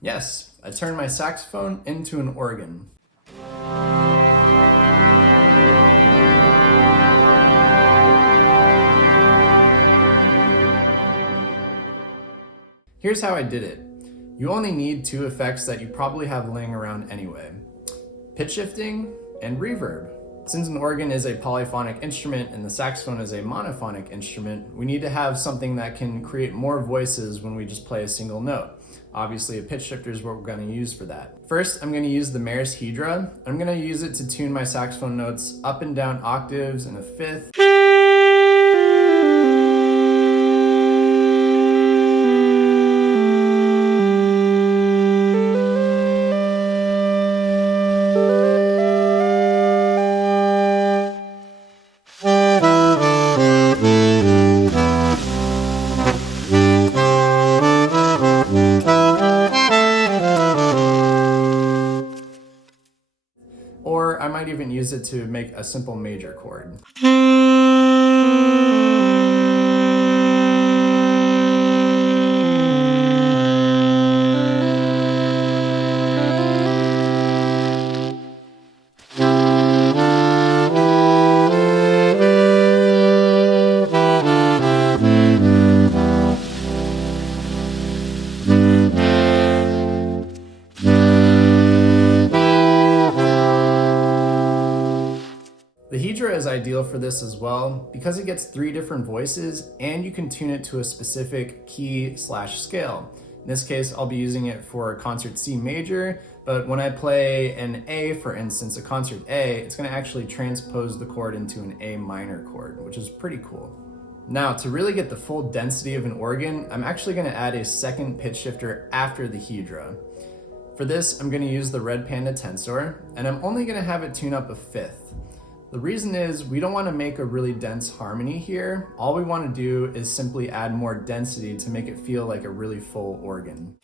Yes, I turned my saxophone into an organ. Here's how I did it. You only need two effects that you probably have laying around anyway: pitch shifting and reverb. Since an organ is a polyphonic instrument and the saxophone is a monophonic instrument, we need to have something that can create more voices when we just play a single note. Obviously, a pitch shifter is what we're going to use for that. First, I'm going to use the Mayor's Hedra. I'm going to use it to tune my saxophone notes up and down octaves in a fifth. Or I might even use it to make a simple major chord. The Hedra is ideal for this as well because it gets 3 different voices and you can tune it to a specific key/scale. In this case, I'll be using it for concert C major, but when I play an A, for instance, a concert A, it's going to actually transpose the chord into an A minor chord, which is pretty cool. Now, to really get the full density of an organ, I'm actually going to add a second pitch shifter after the Hedra. For this, I'm going to use the Red Panda Tensor, and I'm only going to have it tune up a fifth. The reason is we don't want to make a really dense harmony here. All we want to do is simply add more density to make it feel like a really full organ.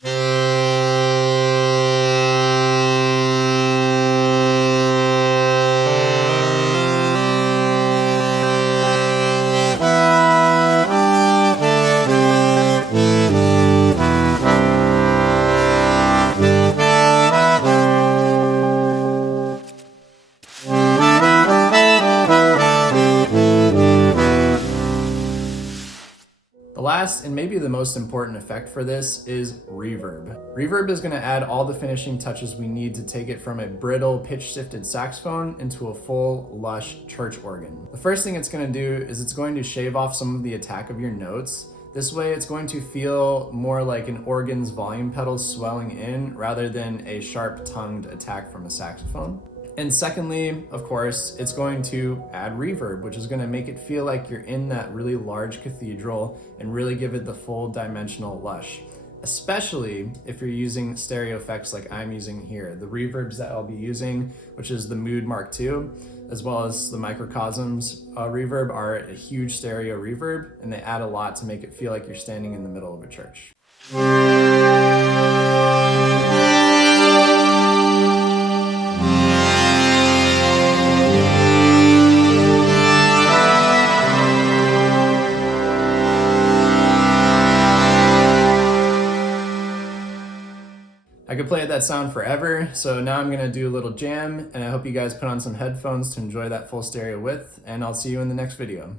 The last and maybe the most important effect for this is reverb. Reverb is going to add all the finishing touches we need to take it from a brittle pitch-shifted saxophone into a full, lush church organ. The first thing it's going to do is it's going to shave off some of the attack of your notes. This way it's going to feel more like an organ's volume pedals swelling in rather than a sharp-tongued attack from a saxophone. And secondly, of course, it's going to add reverb, which is going to make it feel like you're in that really large cathedral and really give it the full dimensional lush, especially if you're using stereo effects like I'm using here. The reverbs that I'll be using, which is the Mood Mark II, as well as the Microcosm's reverb, are a huge stereo reverb, and they add a lot to make it feel like you're standing in the middle of a church. I could play that sound forever, so now I'm gonna do a little jam, and I hope you guys put on some headphones to enjoy that full stereo width, and I'll see you in the next video.